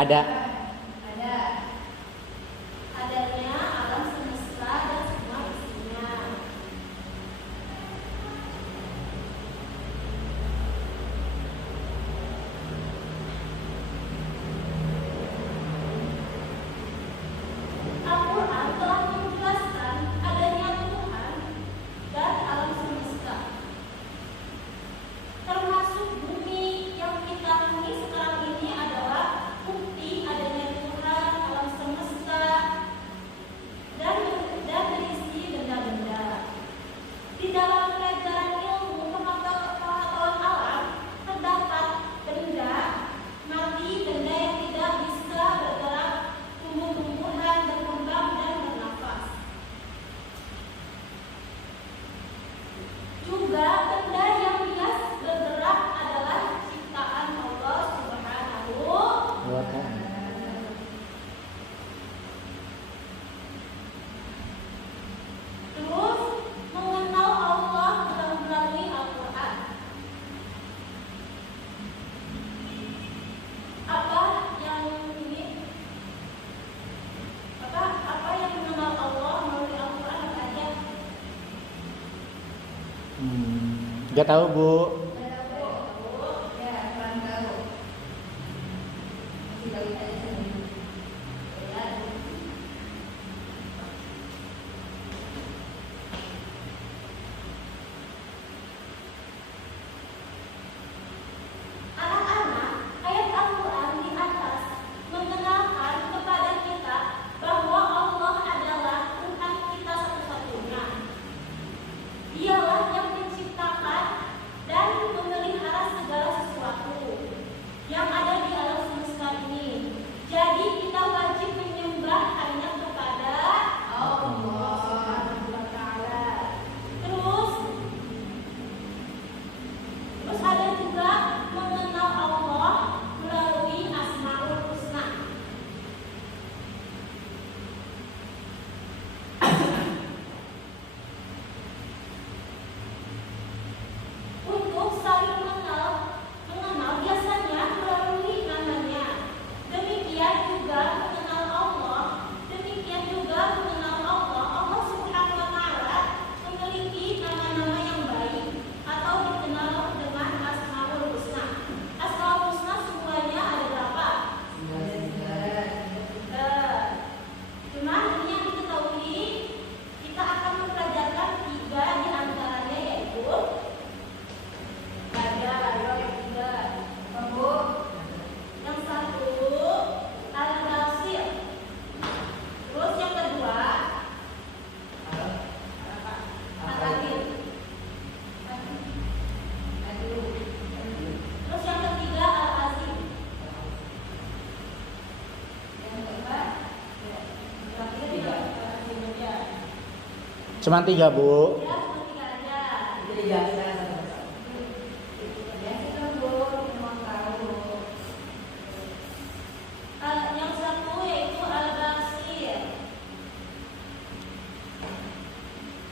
Ada. Adanya alam semesta dan semua isinya. Al-Quran telah menjelaskan adanya Tuhan dan alam semesta, termasuk bumi yang kita huni sekarang ini adalah bukti adanya Tuhan, alam semesta, dan berisi benda-benda. Di dalam pelajaran ilmu pengetahuan alam terdapat benda mati, benda yang tidak bisa bergerak, tumbuh-tumbuhan, berkembang dan bernafas. Juga benda yang bias bergerak adalah ciptaan Allah Subhanahu wa Ta'ala. Terus mengenal Allah melalui Al-Quran. Apa yang mengenal Allah melalui Al-Quran apa aja? Gak tahu, Bu. yang ada di alam semesta ini. Jadi kita wajib menyembah hanya kepada Allah Subhanahu wa taala. Terus ada juga mengenal Allah melalui Asmaul Husna. Untuk saling mengenal biasanya melalui namanya. Demikian juga mengenal Allah. Allah Subhanahu wa taala memiliki nama-nama yang baik atau dikenal dengan Asmaul Husna. Asmaul Husna semuanya ada berapa? 9. Cuma ini yang diketahui, kita akan mempelajari 3 di antaranya, yaitu yang satu Al-Basir. Terus yang kedua Al-Qadir. Terus yang ketiga Al-Azim. Yang keempat Cuma 3, Bu. ya, cuma 3 aja. Yang satu yaitu Al-Basir.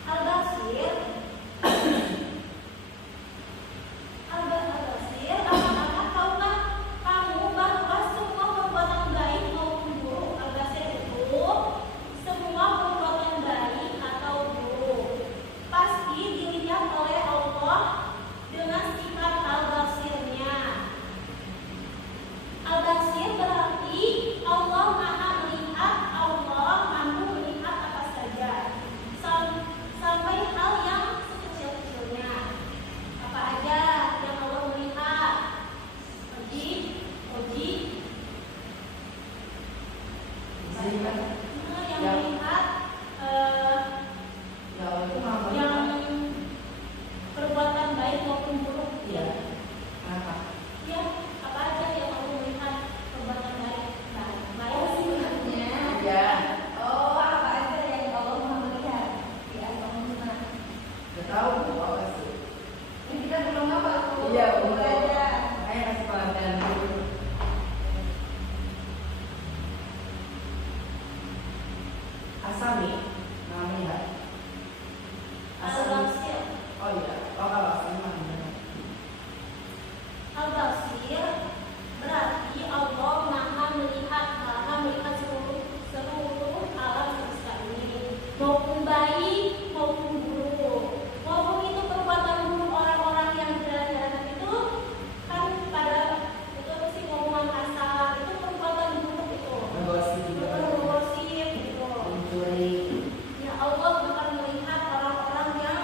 Al-Basir, anak-anak, tahukah kamu bahwa semua perbuatan baik maupun buruk, Al-Basir itu semua perbuatan baik atau buruk pasti dilihat oleh Allah dengan sifat Al-Basirnya. Al-Basir berarti Allah Maha melihat, Allah mampu melihat apa saja, sampai hal yang sekecil-kecilnya. Apa aja yang Allah melihat? Yang melihat yang perbuatan baik maupun buruk. Ya, apa aja yang Allah melihat perbuatan baik? Baik sebenarnya. Apa aja yang Allah Maha melihat? Ya, ini kita belum apa tuh? Asami namanya Al-Basir. Al-Basir berarti Allah Maha melihat seluruh alam semesta ini, maupun baik maupun buruk. Maupun itu perbuatan buruk orang-orang yang jalan-jalan itu kan pada itu sih ngomongan kasar, itu perbuatan buruk itu. Bergosip gitu. Ya Allah akan melihat orang-orang yang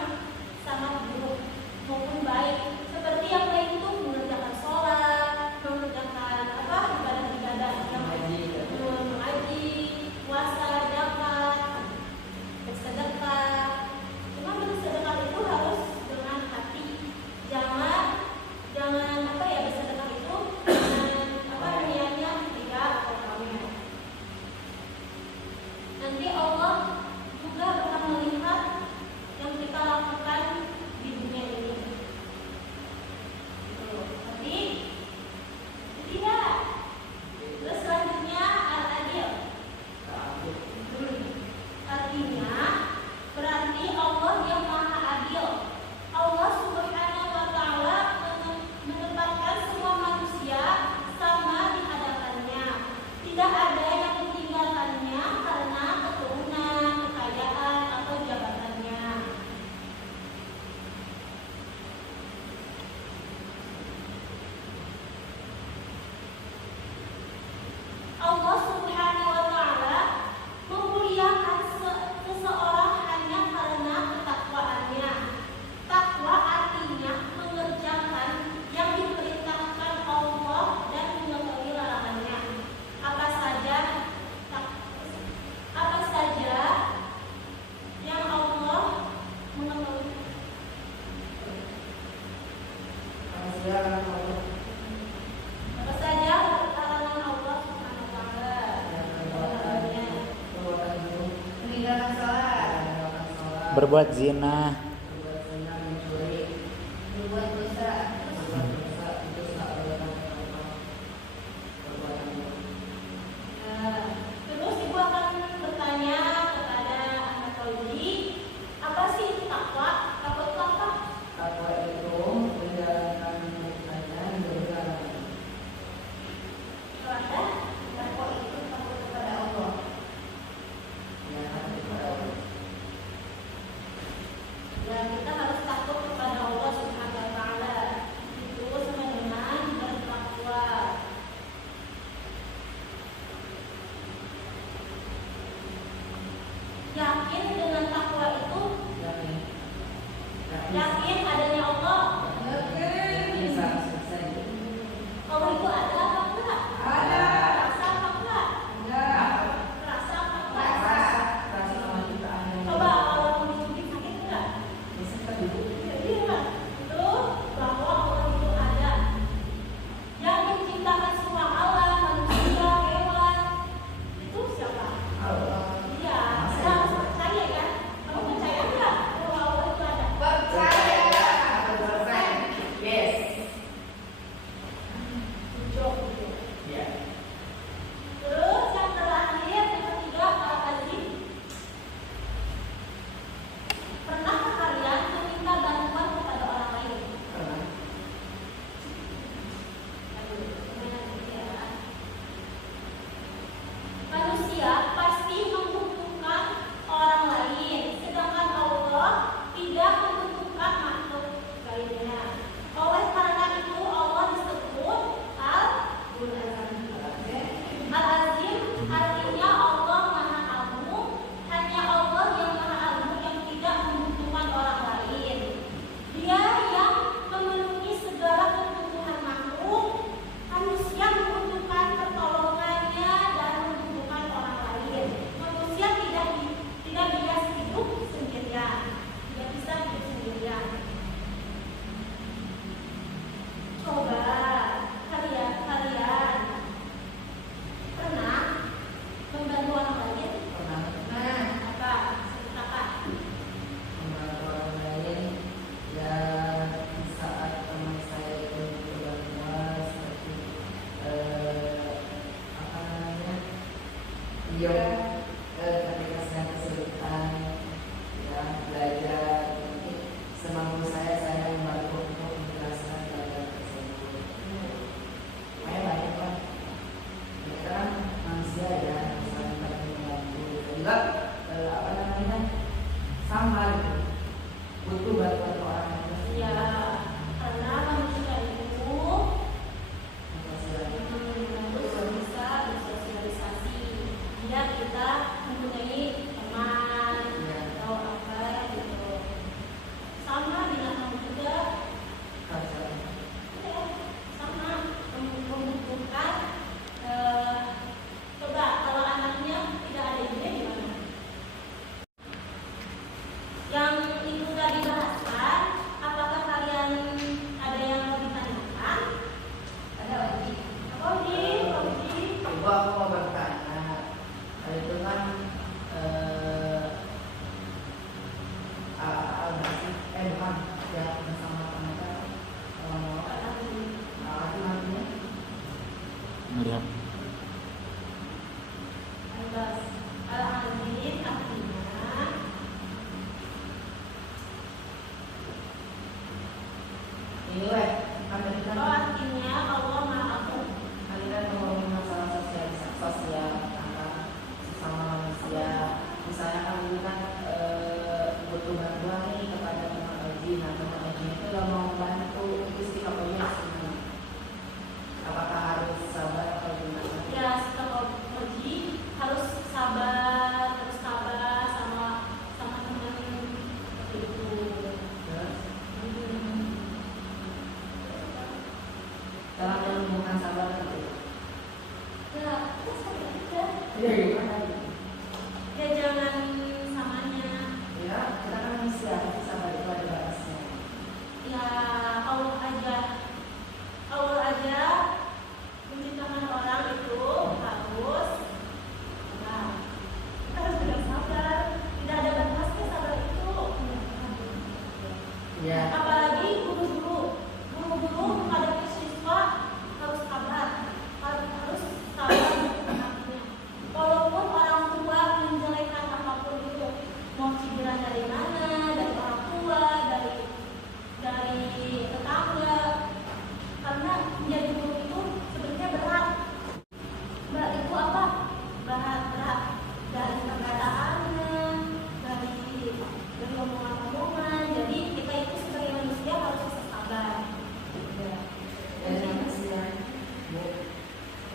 sangat buruk maupun baik. Seperti yang baik itu mengerjakan sholat, mengerjakan ibadah-ibadah yang mengaji, puasa, zakat, bersedekah. Cuma bersedekah itu harus dengan hati. Jangan bersedekah itu dengan niatnya tidak atau pamer. Nanti Allah juga akan melihat yang kita lakukan di dunia ini. Tapi tidak. Terus selanjutnya Al-Adil. Artinya berarti Allah yang Maha Adil. Allah Subhanahu wa taala menempatkan semua manusia sama di hadapannya. Tidak ada yang ditinggalkannya karena keturunan, kekayaan atau jabatannya. Allah Subhanahu wa taala memuliakan seseorang hanya karena ketakwaannya. Takwa artinya mengerjakan yang diperintahkan Allah dan mengetahui larangannya. Apa saja yang Allah mengetahui. Apa saja berbuat zina, berbuat zina, mencuri, berbuat dosa. berbuat dosa, itu tak boleh apa-apa. Perbuatan itu. Nah, terus ibu akan bertanya kepada anak Roji, apa sih itu takwa? Takwa itu apa? Takwa itu menjalankan perintahnya, menjalankan Kalau ada, takwa itu takut kepada Allah. ya hati kepada Allah. Ya, kita harus takut kepada Allah Subhanahu wa taala. Itu sama dengan bertakwa. Yakin dengan takwa itu, Yakin. yakin adanya Allah. Bisa selesai. Allah itu ada apa enggak? Ada. Rasa apa enggak? Rasa apa enggak? Rasa sama jutaan. Coba kalau dicubit sakit enggak? Bisa kedua. Iya, itu bahwa Allah itu ada. Yang menciptakan semua alam, manusia, hewan, itu siapa? Allah. Iya, kita harus percaya kan? Kamu percaya enggak bahwa Allah itu ada? Yes. Jujur, jujur. Ya. Terus yang terakhir, yang ketiga, para kazi. Pernahkah kalian meminta bantuan kepada orang lain? Pernah. Aduh, lumayan ya. Manusia pasti membutuhkan orang lain, sedangkan Allah tidak membutuhkan makhluk lainnya. Oleh karena itu Allah disebut Al-Azim. Al-Azim artinya Allah Maha Agung, hanya Allah yang Maha Agung yang tidak membutuhkan orang lain. Dia yang memenuhi segala kebutuhan makhluk. Manusia membutuhkan pertolongannya dan membutuhkan orang lain. Manusia tidak bisa hidup sendirian. Tidak bisa hidup sendirian. Coba kalian pernah membantu orang lain? Pernah. Nah, apa? Ceritakan. Membantu orang lain ya di saat teman saya itu berbuat seperti apa namanya dia ketika saya kesulitan ya belajar mungkin semampu saya membantu untuk menjelaskan belajar tersebut. Saya banyak kan kita kan manusia ya saling membantu juga apa namanya sama gitu butuh bantuan orang lain. Ya, karena manusia itu harus bisa bersosialisasi. Dia kita mempunyai teman atau apa gitu. Sama binatang juga, ya, sama membutuhkan. Coba kalau anaknya tidak ada ide gimana? Yang itu tadi bahaskan, apakah kalian ada yang mau ditanyakan? Ada lagi. Apa Uji? Coba aku mau bertanya. Itu kan bukan yang bersama mereka hati matinya Meriam. Al-Aziz artinya ini weh kami kan artinya Allah Maha Agung. kami kan ngomongin masalah sosial antara sesama manusia. Misalnya kami kan butuh bantuan nih kepada teman Oji. Nah teman Oji itu gak mau membantu, itu sikapnya gimana? Apakah harus sabar atau gimana? Ya, setelah Uji harus sabar, terus sabar sama teman seperti itu. Terus Hmm. dalam menumbuhkan sabar itu Ya, terus aja. ya gimana gitu? Ya jangan samanya. Ya kita kan manusia, pasti sabar itu ada batasnya. Ya Allah aja menciptakan orang itu harus sabar. Kita harus bilang sabar. Tidak ada batasnya sabar itu. Ya. Apalagi guru-guru menghadapi siswa harus sabar, harus sabar untuk menghadapinya. Walaupun orang tua menjelekkan apapun itu, mau cibiran dari mana, dari orang tua, dari tetangga, karena menjadi guru itu sebenarnya berat. Berat itu apa? Berat dari perkataannya, dari omongan-omongan. Jadi kita itu sebagai manusia harus bisa sabar. Ya. Dan makasih ya, Bu.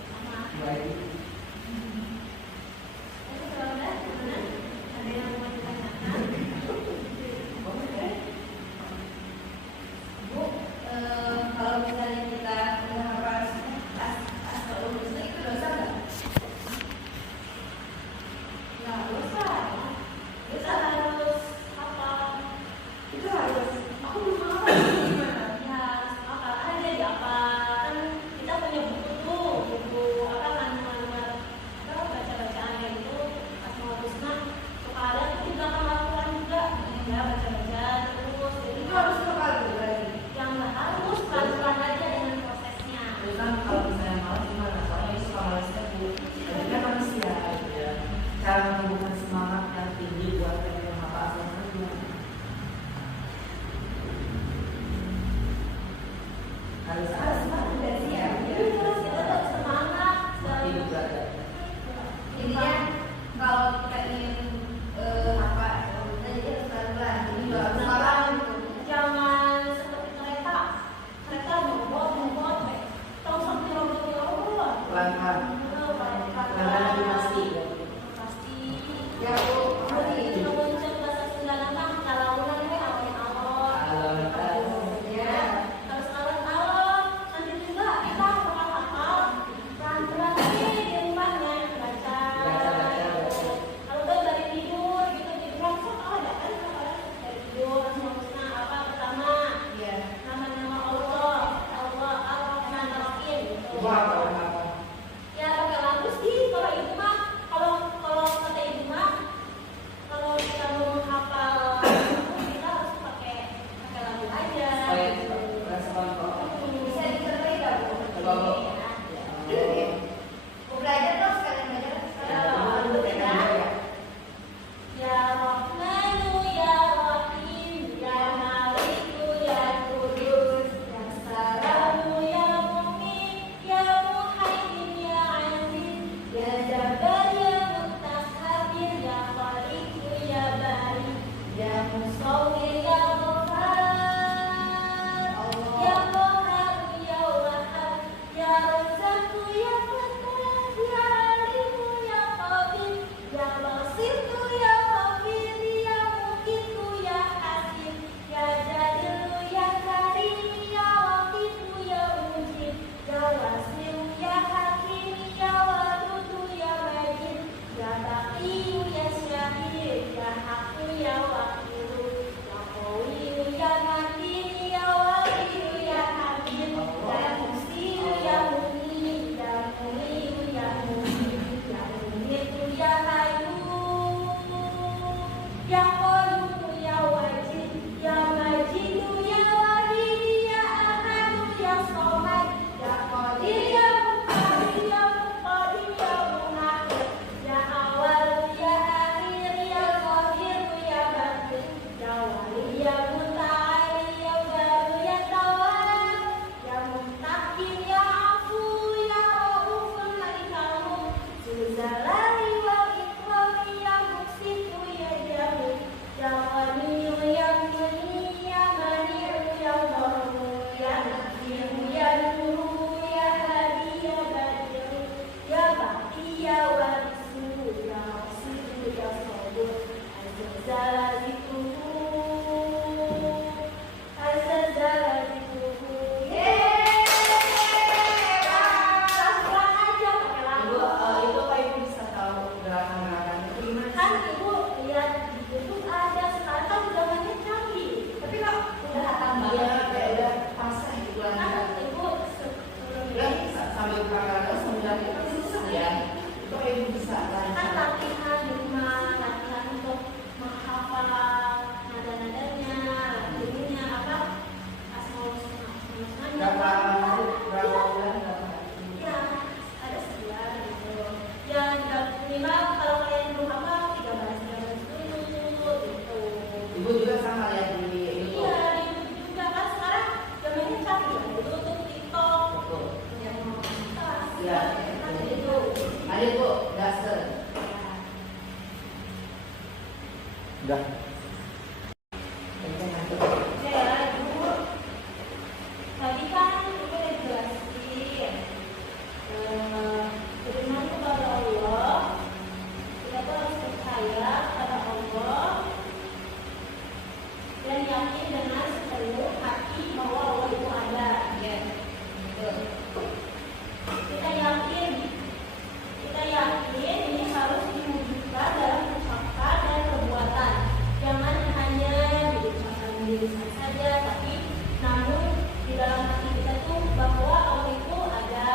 Sama. Baik. Itu saudara, gimana? Ada yang mau ditanyakan? Oke. Bu, kalau misalnya kita menghafal asal usulnya itu dosa nggak? Nggak dosa. Kita harus apa? Itu harus. Aku belum hafal gimana? Ya, apa aja di apa? Kan kita punya buku tuh, buku apa kandungan apa baca-bacaan itu Asmaul Husna. Suka ada tuh di belakang Al-Quran juga. Ya baca-baca terus. Jadi Itu harus hafal Bu berarti. yang nggak harus pelan-pelan aja dengan prosesnya. Itu kan kalau misalnya malas gimana? Soalnya ini suka malesnya Bu. Tapi kan manusia gitu ya. Cara menumbuhkan semangat yang tinggi buat pengen menghafal asal gimana? Harus Semangat udah siap. Terus kita tetap semangat. Seperti juga ada. Intinya kalau kita ingin hafal, jadi harus pelan-pelan. Jadi nggak harus hafal gitu. Jangan seperti kereta ngebot, tahu sampai robotnya robot. Pelan-pelan. Pelan-pelan tapi pasti ya. Pasti. Ya Bu, Jadi makasih. kalau cek bahasa Sunda nama kalau ulang ini awalnya awal. Kalau kita Ya. Terus alon-alon, Udah. Oke ya, Ibu. Tadi kan Ibu udah jelasin beriman kepada Allah. Kita tuh harus percaya kepada Allah dan yakin dengan sepenuh hati bahwa Allah itu ada. Ya, betul. Kita yakin ini harus diwujudkan dalam ucapan dan perbuatan. Jangan hanya diucapkan di lisan saja, tapi namun di dalam hati kita tuh bahwa Allah itu ada,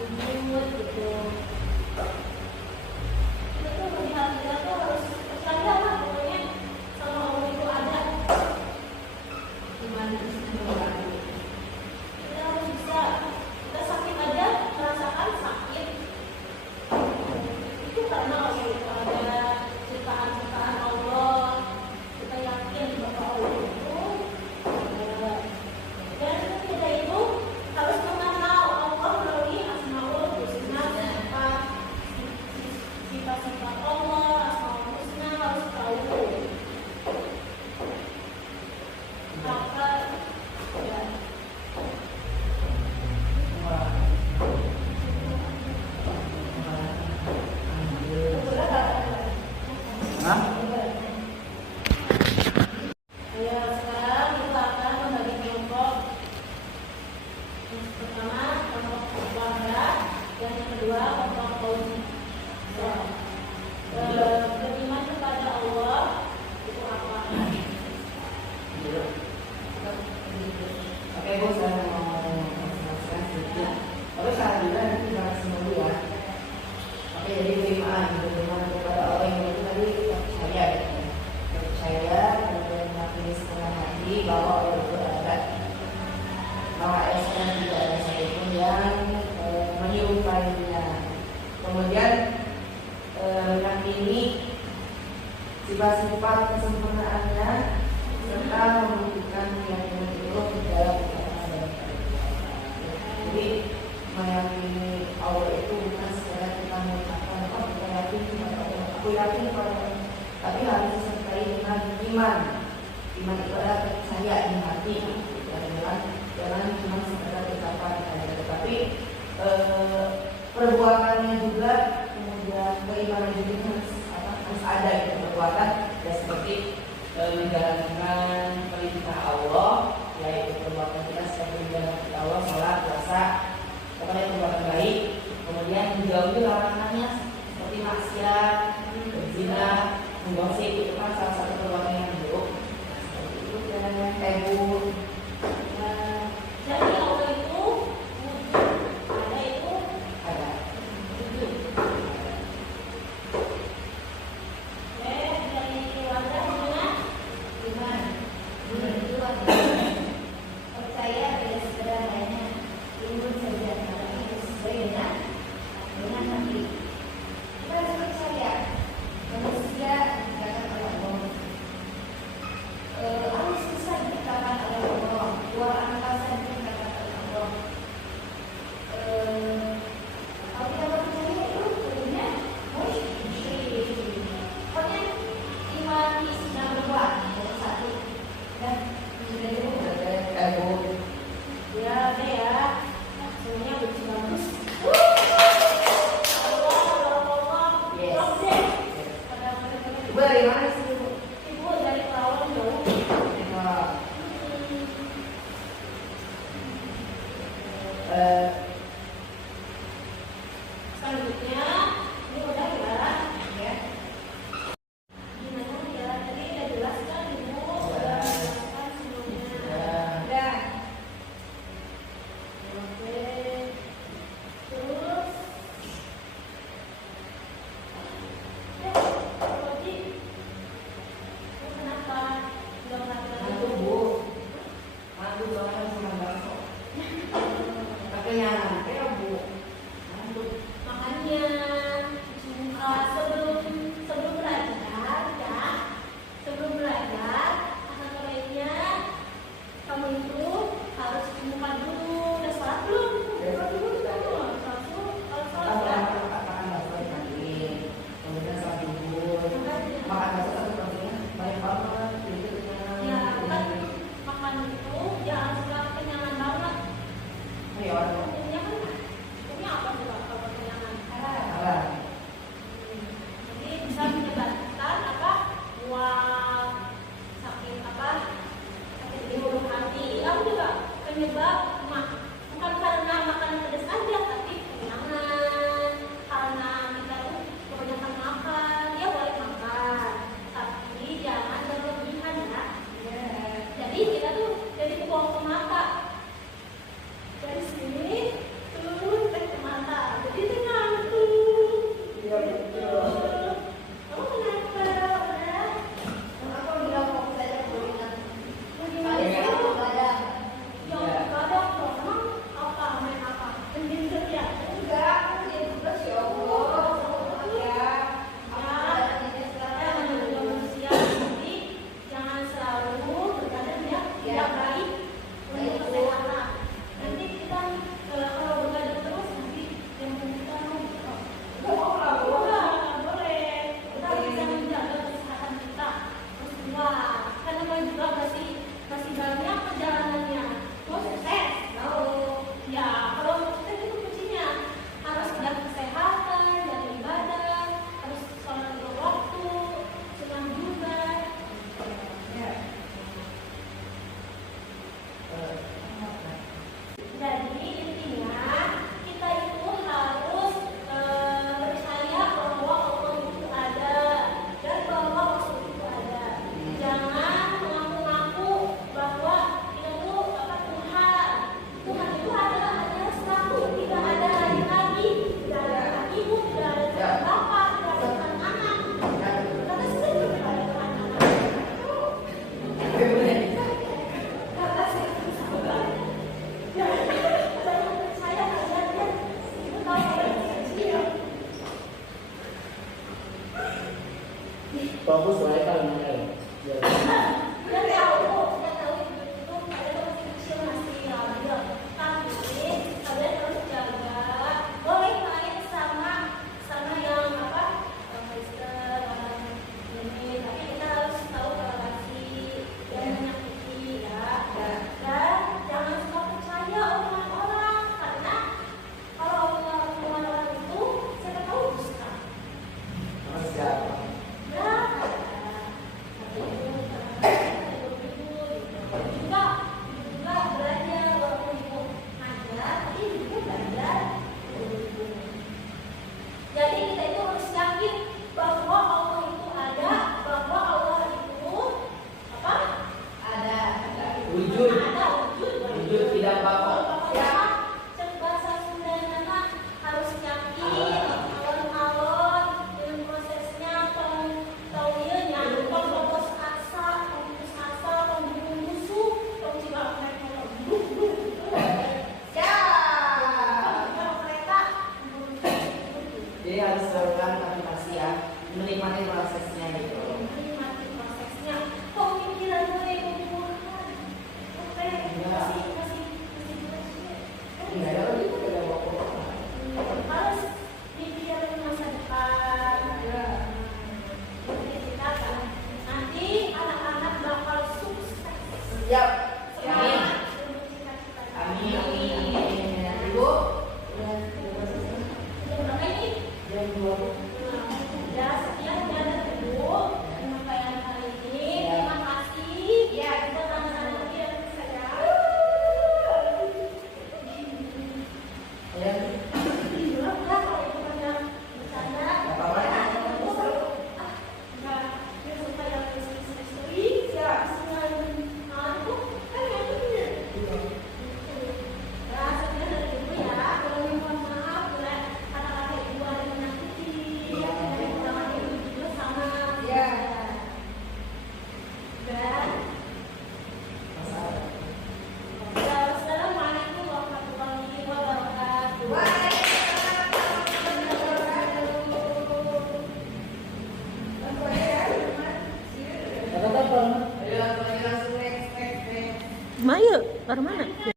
wujud gitu. Kita tuh melihat kita tuh harus percaya lah pokoknya sama Allah itu ada. Gimana sih? Kita harus bisa, kita sakit aja merasakan sakit. Itu karena Allah itu ada, ciptaan-ciptaan Allah. Kita yakin bahwa Allah itu ada. Dan kita itu harus mengenal Allah melalui Asmaul Husna, sifat-sifat Allah, Asmaul Husna harus tahu. Maka ya, Hah? ya sekarang kita akan membagi kelompok. Yang pertama kelompok keluarga, dan yang kedua kelompok kaum. Beriman kepada Allah itu apa? Oke Bu, saya mau menjelaskan sedikit. Tapi saya bilang nanti jangan semua dulu ya. Oke, jadi beriman kepada Allah yang itu tadi percaya, percaya dan meyakini setengah hati bahwa Allah itu ada. Bahwa Esa tidak ada satupun yang menyerupainya. Kemudian meyakini sifat-sifat kesempurnaannya serta membuktikan keyakinan itu dalam perkataan dan perbuatan. Jadi meyakini Allah itu bukan sekedar kita mengatakan bahwa kita yakin kepada Allah, aku yakin kepada Allah, tapi harus disertai dengan iman. Iman itu adalah percaya di hati, jangan cuma sekedar ucapan saja, tetapi perbuatannya juga, kemudian keimanan juga harus ada itu perbuatan, ya seperti menjalankan perintah Allah, yaitu perbuatan kita seperti menjalankan Allah, sholat, puasa, pokoknya perbuatan baik. Kemudian menjauhi larangannya seperti maksiat, berzina, menggosip, itu kan salah satu perbuatan yang buruk. Seperti itu dan ego. Jadi Allah itu wujud, ada itu Ada. wujud. Oke, dari keluarga gimana? Iman. Kedua penyebab bukan karena makanan pedas aja, tapi kenyamanan. Karena kita tuh kebanyakan makan, ya boleh makan, tapi jangan berlebihan ya. Jadi kita tuh jadi buang ke mata. Dari sini turun ke mata, jadi dia ngantuk. Iya betul. Kamu kenapa? Udah? Aku bilang fokus aja gorengan. Bagaimana? Iya. Yang kadang dong, emang apa main apa? Mending kerja. Enggak, aku jadi tugas ya Allah. Ya, Manusia, jadi jangan selalu berbadan yang tidak baik untuk kesehatan. Nanti kita kalau berbadan terus nanti yang kita nggak boleh. Kita bisa menjaga kesehatan kita. Terus dua, karena kan juga masih banyak perjalanannya. Mau sukses, ya kalau kita itu kuncinya harus jaga kesehatan, jaga ibadah, harus sholat dua waktu, sunah juga. Jadi intinya kita itu harus percaya bahwa Allah itu ada dan bahwa Rasul itu ada. Jangan mengaku-ngaku bahwa kita itu Tuhan. Tuhan itu adalah hanya satu, tidak ada lagi, tidak ada ibu, tidak ada bapak, tidak ada anak. Kata sendiri tidak ada anak. Kata sendiri sahabat. Jangan percaya kalian itu tahu yang kecil. Bagus lah ya kalau nanya ya. Sudah tahu itu kalian masih kecil masih labil. Tapi kalian harus jaga. Boleh main sama yang Kristen, orang ini. Tapi kita harus tahu relasi yang menyakiti ya. Dan jangan suka percaya omongan orang, karena kalau omongan orang itu siapa tahu dusta. Mas siapa? Juga belajar walaupun itu ngajar, tapi juga belajar. Jadi kita itu harus yakin bahwa Allah itu ada, bahwa Allah itu apa? ada. Wujud. Ada Wujud tidak bakal. Ya, bahasa Sundanya harus yakin, alon-alon dengan prosesnya, taunya, putus asa, pembunuh musuh, jiwa mereka kereta. Jadi harus selalu tapi pasti ya menikmati prosesnya gitu. Menikmati prosesnya. Kok pikiran gue kumpulkan? Oke, masih Iya, ya itu tidak bakal. harus pikirin masa depan. Jadi kita kan nanti anak-anak bakal sukses. Siap. Semangat untuk cita-cita. Amin. Ibu. Jam berapa ini? Jam 2. Ya, sekian dari Ibu penyampaian hari ini. Terima kasih. Ya, kita sama-sama lagi ya saya. Ya. Maaf ya kalau Ibu banyak bercanda. Nggak apa-apa. Enggak, dia suka yang history. Ya, senang. Aku kan yang benar. Ya, sekian dari Ibu ya. Kalau mohon maaf bila kata-kata Ibu ada yang menyakiti. Jangan Ibu juga sama. Ya. Dan Assalamualaikum warahmatullahi wabarakatuh. Kata apa? Ayo langsung next. Maya, ke mana?